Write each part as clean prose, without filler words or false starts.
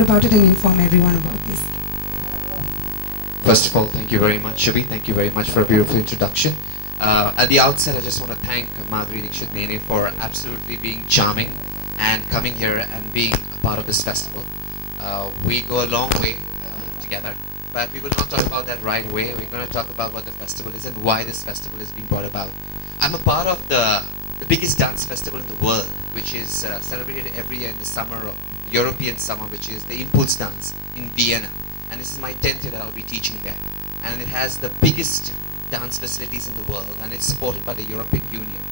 About it and inform everyone about this. First of all, thank you very much, Shabi. Thank you very much for a beautiful introduction. At the outset, I just want to thank Madhuri Dixit Nene for absolutely being charming and coming here and being a part of this festival. We go a long way together, but we will not talk about that right away. We're going to talk about what the festival is and why this festival is being brought about. I'm a part of the biggest dance festival in the world, which is celebrated every year in the summer of European summer, which is the Impulse Dance in Vienna. And this is my 10th year that I'll be teaching there. And it has the biggest dance facilities in the world, and it's supported by the European Union.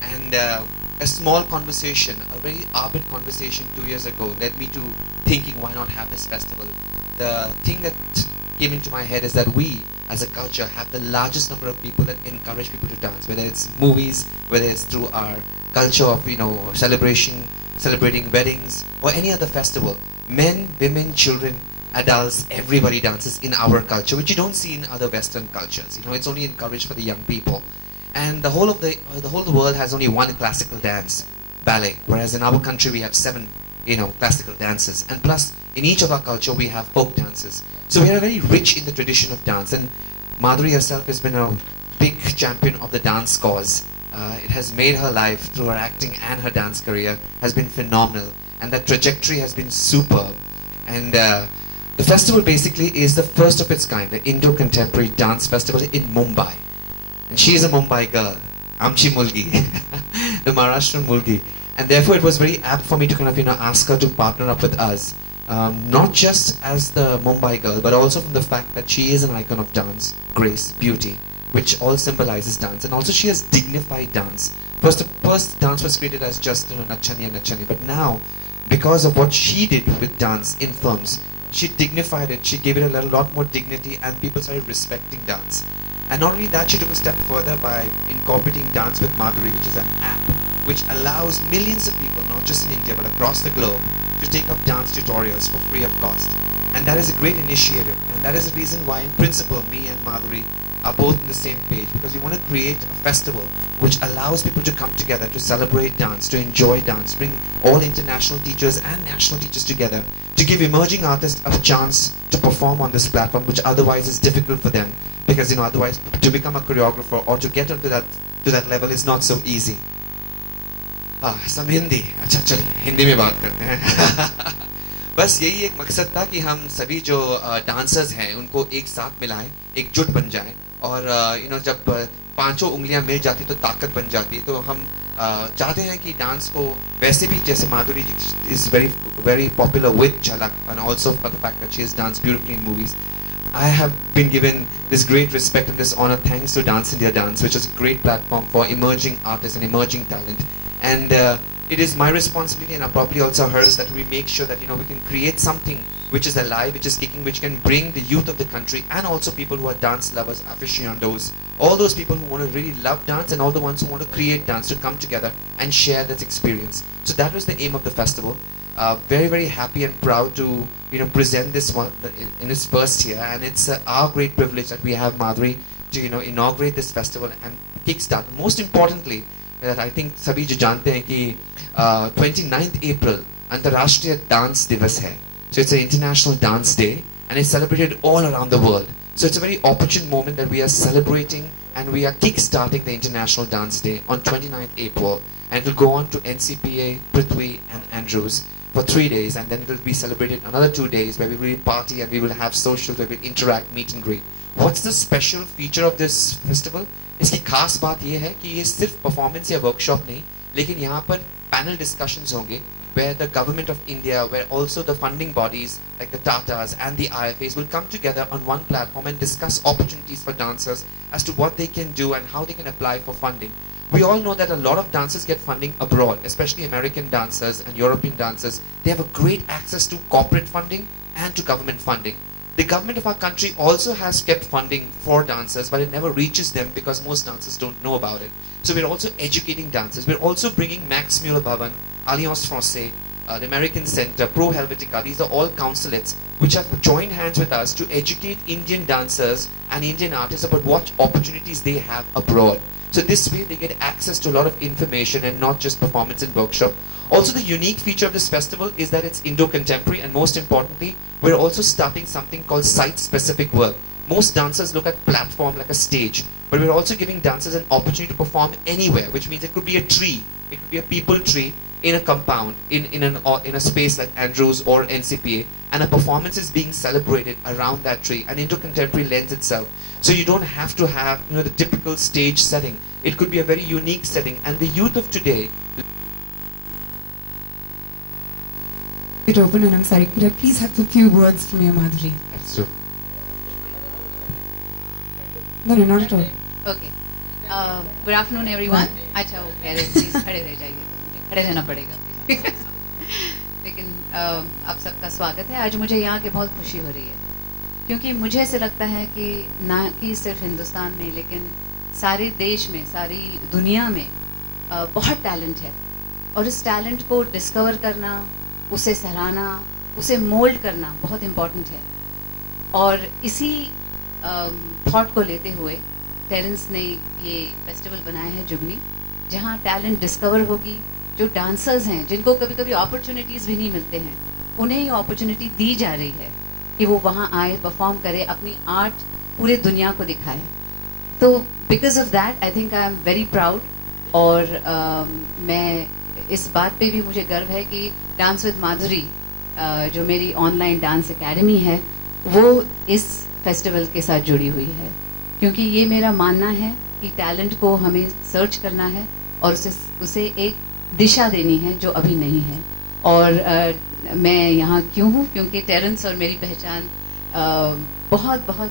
And a small conversation, a very ardent conversation 2 years ago led me to thinking, why not have this festival? The thing that came into my head is that we, as a culture, have the largest number of people that encourage people to dance, whether it's movies, whether it's through our culture of, celebrating weddings or any other festival. Men, women, children, adults, everybody dances in our culture, which you don't see in other Western cultures. It's only encouraged for the young people. And the whole of the world has only one classical dance, ballet, whereas in our country we have 7, classical dances. And plus, in each of our culture we have folk dances. So we are very rich in the tradition of dance. And Madhuri herself has been a big champion of the dance cause. It has made her life through her acting and her dance career has been phenomenal, and that trajectory has been superb. And the festival basically is the first of its kind, the Indo-Contemporary Dance Festival in Mumbai. And she is a Mumbai girl, Amchi Mulgi, the Maharashtrian Mulgi. And therefore it was very apt for me to kind of ask her to partner up with us, not just as the Mumbai girl, but also from the fact that she is an icon of dance, grace, beauty, which all symbolizes dance. And also she has dignified dance. First dance was created as just Nachani and Nachani, but now, because of what she did with dance in films, she dignified it, she gave it a lot more dignity, and people started respecting dance. And not only that, she took a step further by incorporating Dance with Madhuri, which is an app which allows millions of people, not just in India but across the globe, to take up dance tutorials for free of cost. And that is a great initiative, and that is the reason why in principle me and Madhuri are both on the same page, because we want to create a festival which allows people to come together to celebrate dance, to enjoy dance, bring all international teachers and national teachers together to give emerging artists a chance to perform on this platform, which otherwise is difficult for them, because otherwise to become a choreographer or to get onto that level is not so easy. सब हिंदी, अच्छा चलिए हिंदी में बात करते हैं. बस यही एक मकसद था कि हम सभी जो डांसर्स हैं उनको एक साथ मिलाएं, एकजुट बन जाएं, और जब पांचों उंगलियां मिल जाती तो ताकत बन जाती है. तो हम चाहते हैं कि डांस को वैसे भी, जैसे माधुरी जी is very popular with Jhalak, and also for the fact that she has danced beautifully in movies. I have been given this great respect and this honor thanks to Dance India Dance, which is a great platform for emerging artists and emerging talent. And it is my responsibility, and probably also hers, that we make sure that we can create something which is alive, which is kicking, which can bring the youth of the country and also people who are dance lovers, aficionados, all those people who want to really love dance and all the ones who want to create dance to come together and share that experience. So that was the aim of the festival. Very, very happy and proud to present this one in its first year, and it's our great privilege that we have Madhuri to inaugurate this festival and kickstart. Most importantly, that I think सभी जो जानते हैं कि 29th April अंतर्राष्ट्रीय dance दिवस है. So it's an international dance day, and it's celebrated all around the world. So it's a very opportune moment that we are celebrating, and we are kick-starting the International Dance Day on 29th April, and it will go on to NCPA, Prithvi and Andrews. for 3 days, and then it will be celebrated another 2 days where we will party and we will have social, where we will interact, meet and greet. What's the special feature of this festival? इसकी खास बात ये है कि ये सिर्फ performance या workshop नहीं, लेकिन यहाँ पर पैनल डिस्कशंस होंगे where the government of India, where also the funding bodies like the Tatas and the IFAs will come together on one platform and discuss opportunities for dancers as to what they can do and how they can apply for funding. We all know that a lot of dancers get funding abroad, especially American dancers and European dancers. They have a great access to corporate funding and to government funding. The government of our country also has kept funding for dancers, but it never reaches them because most dancers don't know about it. So we're also educating dancers. We're also bringing Max Muller Bhavan, Alliance Française, the American Center, Pro Helvetica. These are all consulates which have joined hands with us to educate Indian dancers and Indian artists about what opportunities they have abroad. So this way they get access to a lot of information and not just performance and workshop. Also, the unique feature of this festival is that it's Indo-contemporary, and most importantly, we're also starting something called site-specific work. Most dancers look at platform like a stage, but we're also giving dancers an opportunity to perform anywhere, which means it could be a tree, it could be a people tree, in a compound, in a space like Andrews or NCPA, and a performance is being celebrated around that tree, and Indo-contemporary lends itself. So you don't have to have, the typical stage setting. It could be a very unique setting, and the youth of today. It open, and I'm sorry, could I please have a few words from you, Madhuri? Absolutely. No, not at all. Okay. Good afternoon, everyone. अच्छा हो गया, please खड़े रह जाइए, खड़े रहना पड़ेगा। लेकिन आप सबका स्वागत है। आज मुझे यहाँ के बहुत खुशी हो रही है, क्योंकि मुझे ऐसे लगता है कि ना कि सिर्फ हिंदुस्तान में, लेकिन सारे देश में, सारी दुनिया में बहुत टैलेंट है, और इस टैलेंट को डिस्कवर करना, उसे सराहना, उसे मोल्ड करना बहुत इम्पोर्टेंट है। और इसी थॉट को लेते हुए टेरेंस ने ये फेस्टिवल बनाया है जुगनी, जहाँ टैलेंट डिस्कवर होगी। जो डांसर्स हैं, जिनको कभी कभी अपॉर्चुनिटीज़ भी नहीं मिलते हैं, उन्हें ये अपॉर्चुनिटी दी जा रही है कि वो वहाँ आए, परफॉर्म करे, अपनी आर्ट पूरे दुनिया को दिखाए। तो because of that I think I am very proud, और मैं इस बात पे भी मुझे गर्व है कि डांस विद माधुरी, जो मेरी ऑनलाइन डांस एकेडमी है, वो इस फेस्टिवल के साथ जुड़ी हुई है, क्योंकि ये मेरा मानना है कि टैलेंट को हमें सर्च करना है और उसे एक दिशा देनी है जो अभी नहीं है। और मैं यहाँ क्यों हूँ, क्योंकि टेरेंस और मेरी पहचान बहुत बहुत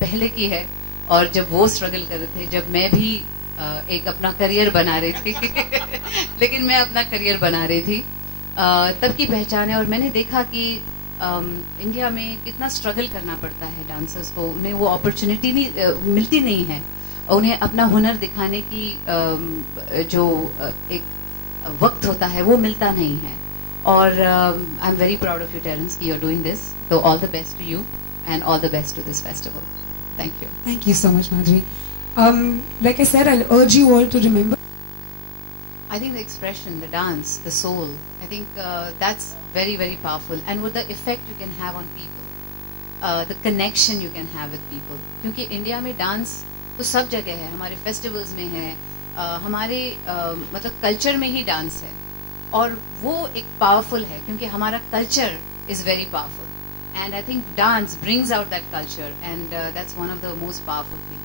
पहले की है, और जब वो स्ट्रगल कर रहे थे, जब मैं भी एक अपना करियर बना रही थी लेकिन मैं अपना करियर बना रही थी, तब की पहचान है। और मैंने देखा कि इंडिया में कितना स्ट्रगल करना पड़ता है डांसर्स को, उन्हें वो अपॉर्चुनिटी मिलती नहीं है, उन्हें अपना हुनर दिखाने की जो एक वक्त होता है वो मिलता नहीं है। और I am very proud of you Terence कि यू आर डूइंग दिस, तो all the best to you and all the best to this festival. Thank you. Thank you so much, Madhuri. Like I said, I'll urge you all to remember. I think the expression, the dance, the soul, I think that's very, very powerful. And what the effect you can have on people, the connection you can have with people. क्योंकि India में dance तो सब जगह है, हमारे festivals में है, हमारे मतलब कल्चर में ही डांस है, और वो एक पावरफुल है, क्योंकि हमारा culture is very powerful, and I think dance brings out that culture, and that's one of the most powerful things.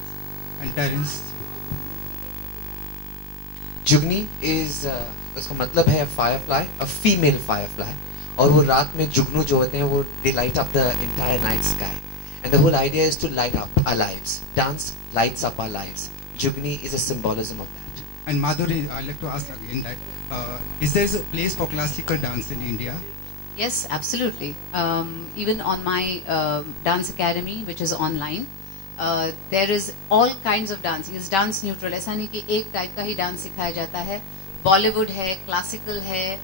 And Terence, Jugni is उसका मतलब है firefly, a female firefly, और वो रात में जुगनू जो होते हैं वो they light up the entire night sky, and the whole idea is to light up our lives. Dance lights up our lives. Jugni is a symbolism of that. and Madhuri, I'd like to ask again that is there a place for classical dance in India? Yes, absolutely. Even on my dance academy, which is online, there is all kinds of dancing. It's dance neutral. ऐसा नहीं कि एक type का ही dance सिखाया जाता है। बॉलीवुड है, classical है,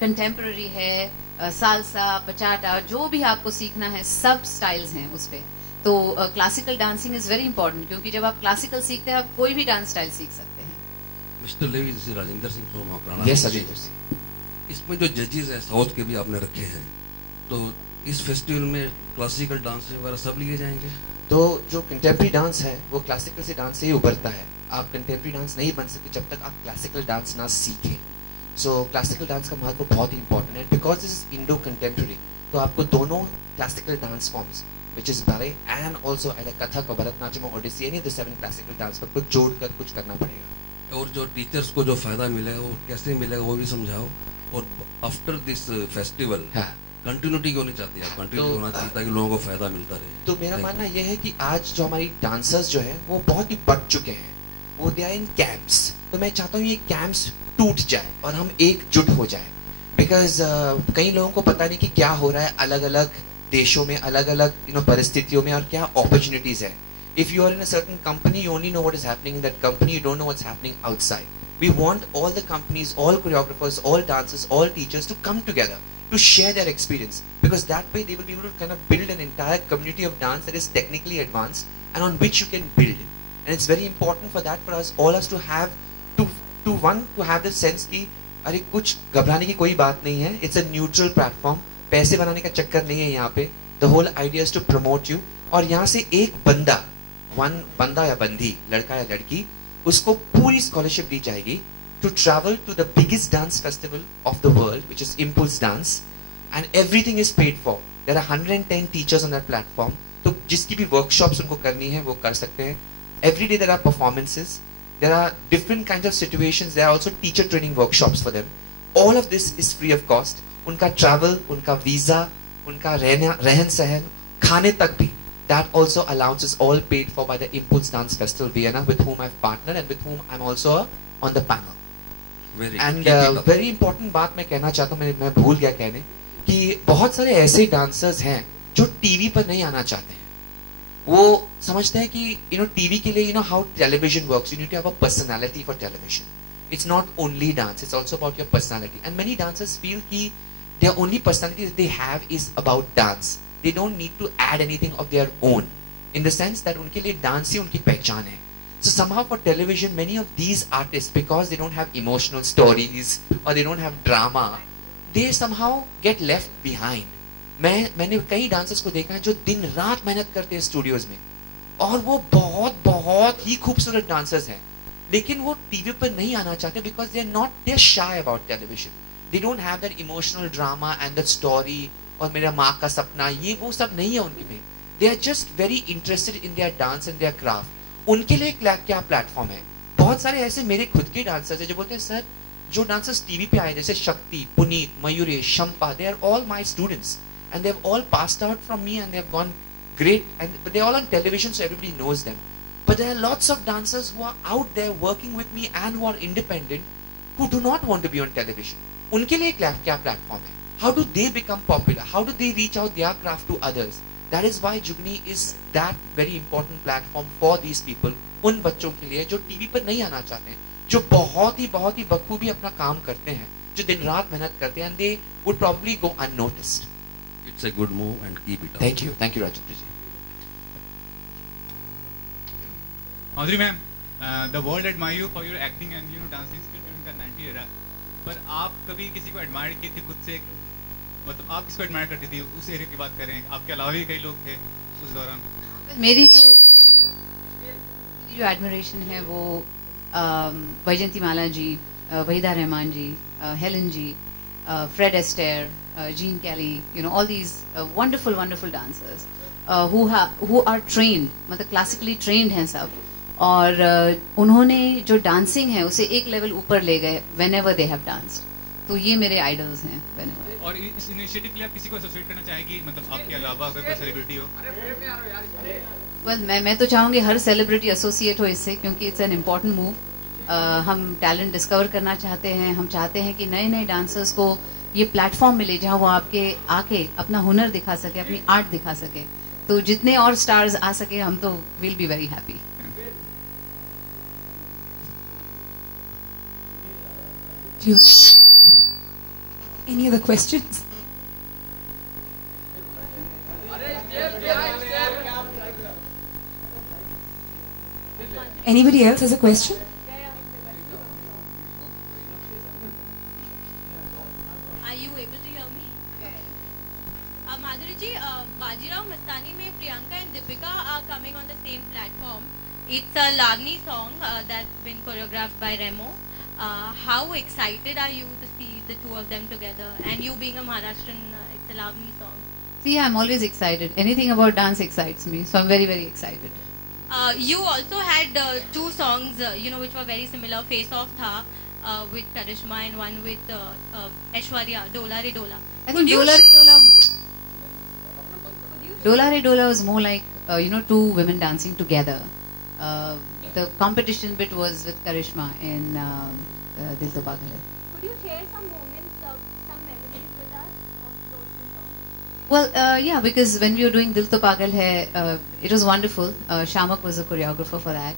कंटेम्प्रेरी है, सालसा, बचाटा, जो भी आपको सीखना है, सब स्टाइल्स हैं उस पे। तो classical dancing is very important, क्योंकि जब आप क्लासिकल सीखते हैं, आप कोई भी डांस स्टाइल सीख सकते हैं। Mister Levy, this is Rajendra Singh from Makrana. Yes, Rajendra Singh. इसमें जो जजेस हैं साउथ के भी आपने रखे हैं, तो इस फेस्टिवल में क्लासिकल डांस वगैरह सब लिए जाएंगे? तो जो कंटेम्प्रेरी डांस है वो क्लासिकल से डांस से ही उभरता है। आप कंटेम्प्रेरी डांस नहीं बन सकते जब तक आप क्लासिकल डांस ना सीखें। सो क्लासिकल डांस का महत्व बहुत ही इंपॉर्टेंट है because this is Indo contemporary. तो आपको दोनों classical dance forms which is ballet and also either Kathak or Bharatanatyam or Odissi, any of the 7 classical dance को जोड़कर कुछ करना पड़ेगा. और जो टीचर्स को जो फायदा मिलेगा वो कैसे मिलेगा वो भी समझाओ. और आफ्टर दिस फेस्टिवल कंटिन्यूटी क्यों नहीं चाहती आप? कंटिन्यू होना चाहिए ताकि लोगों को फायदा मिलता रहे. तो मेरा मानना यह है कि आज जो हमारी डांसर्स जो है वो बहुत ही बढ़ चुके हैं. वो दे आर इन कैंप्स. तो मैं चाहता हूँ ये कैंप्स टूट जाए और हम एकजुट हो जाए. बिकॉज कई लोगों को पता नहीं कि क्या हो रहा है अलग अलग देशों में, अलग अलग परिस्थितियों में, और क्या अपॉर्चुनिटीज है. If you are in a certain company, you only know what is happening in that company. You don't know what's happening outside. We want all the companies, all choreographers, all dancers, all teachers to come together to share their experience, because that way they will be able to kind of build an entire community of dance that is technically advanced and on which you can build. And it's very important for that, for us all us to have to have the sense कि अरे कुछ घबराने की कोई बात नहीं है. It's a neutral platform. पैसे बनाने का चक्कर नहीं है यहाँ पे. The whole idea is to promote you. और यहाँ से एक बंदा या बंदी, लड़का या लड़की, उसको पूरी स्कॉलरशिप दी जाएगी to travel to the biggest dance festival of the world, which is Impulse Dance, and everything is paid for. There are 110 teachers on that platform. तो जिसकी भी workshops उनको करनी है वो कर सकते हैं. Every day there are performances. There are different kinds of situations. There are also teacher training workshops for them. All of this is free of cost. उनका travel, उनका visa, उनका रहन सहन, खाने तक भी, that also allowance is all paid for by the Impulse Dance Festival Vienna, with whom I've partnered and with whom I'm also on the panel. Very important बात मैं कहना चाहता हूँ, मैं भूल गया कहने, कि बहुत सारे ऐसे डांसर्स हैं जो टीवी पर नहीं आना चाहते हैं. वो समझते हैं कि टीवी के लिए how television works, you need to have a personality for television. It's not only dance, it's also about your personality. And many dancers feel कि their only personality that they have is about dance. They don't need to add anything of their own, in the sense that उनके लिए dance ही उनकी पहचान है. So somehow for television, many of these artists, because they don't have emotional stories or they don't have drama, they somehow get left behind. मैंने कई dancers को देखा है जो दिन रात मेहनत करते हैं स्टूडियोज में, और वो बहुत ही खूबसूरत डांसर्स हैं, लेकिन वो टीवी पर नहीं आना चाहते because they're shy about television. They don't have that emotional drama and that story. और मेरा माँ का सपना, ये वो सब नहीं है उनके में. They are just very interested in their dance and their craft. उनके लिए क्या प्लेटफॉर्म है. बहुत सारे ऐसे मेरे खुद के डांसर्स हैं जो बोलते हैं सर, जो डांसर्स टीवी पे आए जैसे शक्ति, Puneet, Mayuresh, Shampa, they are all my students and they have all passed out from me and they have gone great, but they are all on television so everybody knows them. But there are lots of dancers who are out there working with me and who are independent, who do not want to be on television. उनके लिए क्या platform है? How do they become popular? How do they reach out their craft to others? That is why Jugni is that very important platform for these people. उन बच्चों के लिए जो TV पर नहीं आना चाहते हैं, जो बहुत ही बखूबी अपना काम करते हैं, जो दिन रात मेहनत करते हैं, and they would probably go unnoticed. It's a good move and keep it up. Thank you, Rajendra ji. Madhuri ma'am, the world admire you for your acting and dancing skill during the 90s era. पर आप कभी किसी को admire किए थे खुद से? मतलब आप किसको एडमायर करती थी उस एरिया की बात कर रहे हैं? आपके अलावा भी कई लोग थे उस दौरान. मेरी जो एडमिरेशन है वो Vyjayanthimala ji, Waheeda Rehman ji, Helen ji, Fred Astaire, Gene Kelly, all these wonderful dancers who are trained, मतलब क्लासिकली ट्रेंड हैं सब, और उन्होंने जो डांसिंग है उसे एक लेवल ऊपर ले गए whenever they have danced. तो ये मेरे आइडल्स हैं whenever. और इस इनिशिएटिव के लिए आप किसी को एसोसिएट करना चाहेंगी, मतलब आपके अलावा अगर कोई सेलिब्रिटी हो? Well, मैं तो चाहूँगी हर सेलिब्रिटी एसोसिएट हो इससे, क्योंकि इट्स एन इम्पॉर्टेंट मूव. हम टैलेंट डिस्कवर करना चाहते हैं, हम चाहते हैं कि नए डांसर्स को ये प्लेटफॉर्म मिले जहाँ वो आके अपना हुनर दिखा सके, अपनी आर्ट दिखा सके. तो जितने और स्टार्स आ सके हम तो will be very happy. Any other questions? Anybody else has a question? Are you able to hear me? Madhuri ji, Bajirao Mastani mein Priyanka and Deepika are coming on the same platform. It's a Lavani song that's been choreographed by Remo. How excited are you? The the two of them together. And you being a Maharashtrian, it's a Lavani song. See, I'm always excited. Anything about dance excites me, so I'm very, very excited. You also had two songs, which were very similar. Face Off Tha with Karishma and one with Aishwarya, Dola Re Dola. I think Dola Re Dola. Dola Re Dola was more like, two women dancing together. The competition bit was with Karishma in Dil To Pagal Hai. Could you share some moments, some memories with us of those two songs? Well, yeah, because when we were doing Dil To Pagal Hai, it was wonderful. Shamak was the choreographer for that.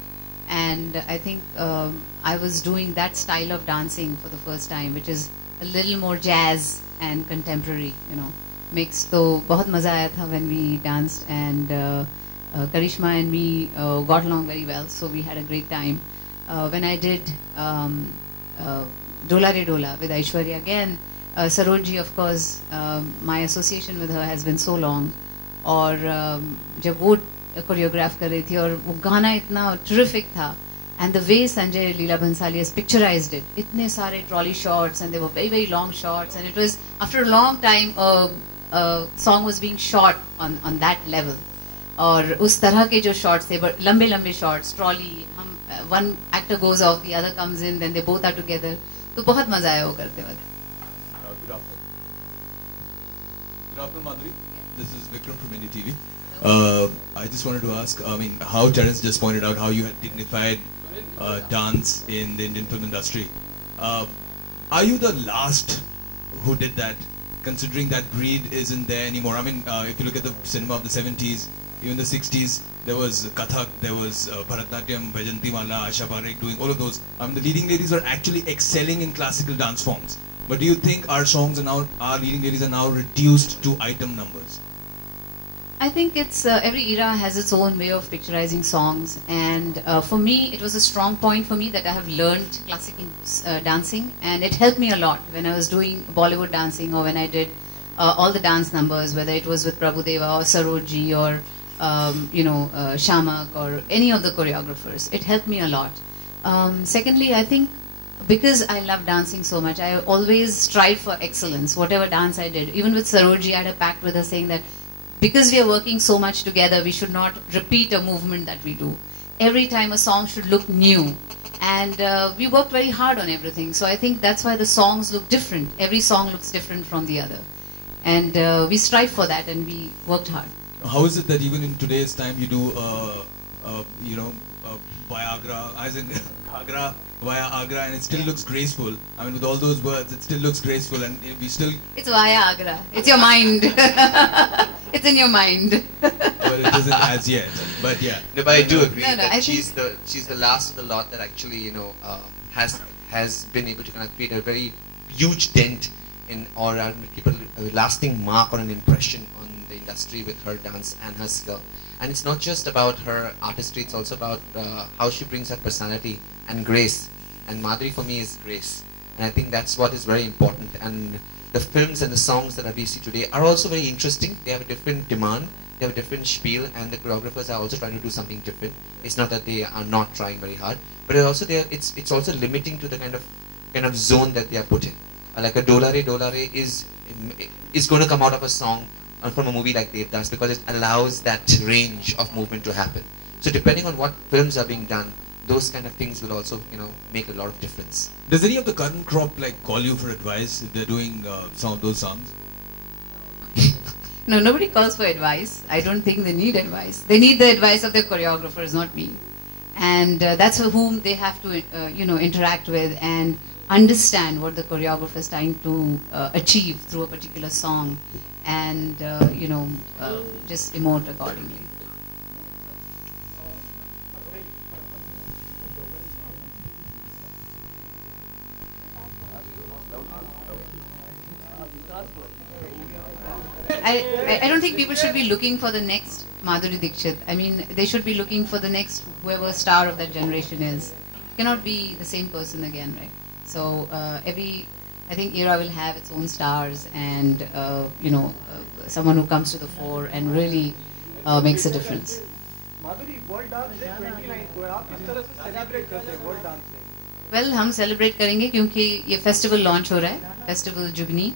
And I think I was doing that style of dancing for the first time, which is a little more jazz and contemporary, mixed. So, बहुत मजा आया था when we danced, and Karishma and me got along very well, so we had a great time. When I did Dola Re Dola with Aishwarya again, Sarojji, of course, my association with her has been so long. और जब वो choreograph कर रही थी और वो गाना इतना terrific था, and the way Sanjay Leela Bhansali has picturized it, इतने सारे trolley shots, and they were very, very long shots, and it was after a long time a song was being shot on that level. और उस तरह के जो shots थे, लंबे लंबे shots, trolley, one actor goes off, the other comes in, then they both are together. तो बहुत मजा आया वो करते वक्त. Good afternoon, Madhuri. This is Vikram from NDTV. I just wanted to ask, how Terence just pointed out how you had dignified dance in the Indian film industry. Are you the last who did that, considering that breed isn't there anymore? If you look at the cinema of the 70s, even the 60s, there was Kathak, there was Bharatnatyam, Vajantimala, Asha Parekh doing all of those. The leading ladies are actually excelling in classical dance forms. But do you think our songs are now, our leading ladies are now reduced to item numbers? I think it's every era has its own way of picturizing songs, and for me it was a strong point for me that I have learned classical dancing, and it helped me a lot when I was doing Bollywood dancing, or when I did all the dance numbers, whether it was with Prabhudeva or Sarojji or Shamak or any of the choreographers. It helped me a lot. Secondly, I think because I love dancing so much, I always strive for excellence, whatever dance I did. Even with Sarojji, I had a pact with her saying that because we are working so much together, we should not repeat a movement that we do. Every time a song should look new. And we worked very hard on everything. So I think that's why the songs look different. Every song looks different from the other. And we strive for that, and we worked hard. How is it that even in today's time you do, Viagra, as in Agra, via Agra, and it still looks graceful? With all those words, it still looks graceful, and we still... It's via Agra. It's your mind. It's in your mind. Well, it isn't as yet, but yeah. No, but I do agree that she's the last of the lot that actually, has been able to kind of create a very huge dent in, or keep a lasting mark or an impression on the industry with her dance and her skill. And it's not just about her artistry, it's also about how she brings her personality and grace. And Madhuri for me is grace. And I think that's what is very important. And the films and the songs that we see today are also very interesting. They have a different demand, they have a different spiel, and the choreographers are also trying to do something different. It's not that they are not trying very hard, but it's also limiting to the kind of zone that they are put in. Like a Dola Re is going to come out of a song from a movie like Devdas because it allows that range of movement to happen. So depending on what films are being done, those kind of things will also, make a lot of difference. Does any of the current crop call you for advice if they're doing some of those songs? No, nobody calls for advice. I don't think they need advice. They need the advice of their choreographers, not me. And that's whom they have to, interact with and understand what the choreographer is trying to achieve through a particular song, and just emote accordingly. I don't think people should be looking for the next Madhuri Dixit. They should be looking for the next whoever star of that generation is. Cannot be the same person again, right? So I think era will have its own stars, and someone who comes to the fore and really makes a difference. Madhuri world dance day 29 को आप किस तरह से celebrate करते हैं world dance day? Well, हम celebrate करेंगे क्योंकि ये festival launch हो रहा है, Festival Jugni.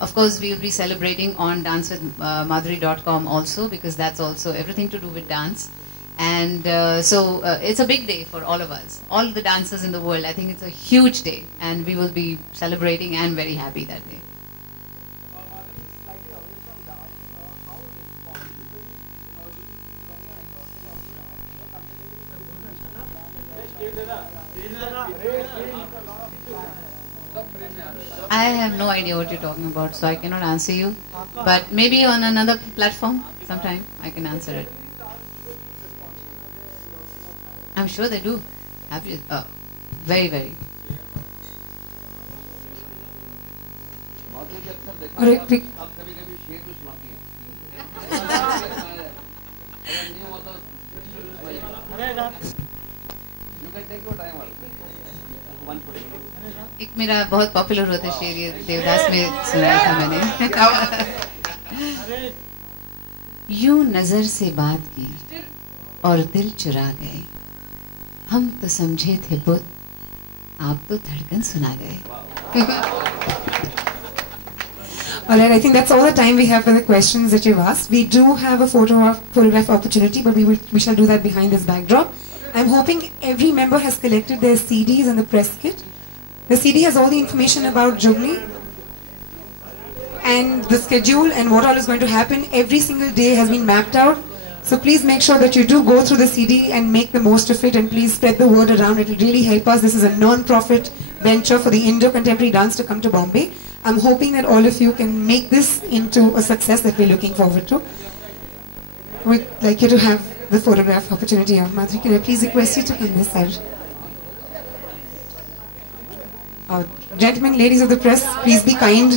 Of course, we will be celebrating on dancewithmadhuri.com also, because that's also everything to do with dance. And so it's a big day for all of us, all the dancers in the world. I think it's a huge day, and we will be celebrating and very happy that day. I have no idea what you're talking about, so I cannot answer you. But maybe on another platform, sometime I can answer it. I'm sure they do. Very, very. एक मेरा बहुत popular होता शेर ये देवदास में सुनाया था मैंने. यूं नजर से बात की और दिल चुरा गए, हम तो समझे थे बुत, आप तो धड़कन सुना गए. Alright, I think that's all the time we have for the questions that you've asked. We do have a photograph opportunity, but we shall do that behind this backdrop. I'm hoping every member has collected their CDs and the press kit. The CD has all the information about Jugni and the schedule and what all is going to happen. Every single day has been mapped out. So please make sure that you do go through the CD and make the most of it, and please spread the word around. It will really help us. This is a non-profit venture for the Indo-contemporary dance to come to Bombay. I'm hoping that all of you can make this into a success that we're looking forward to. We'd like you to have the photograph opportunity. Madhuri, can I please request you to come this side? Gentlemen, ladies of the press, please be kind.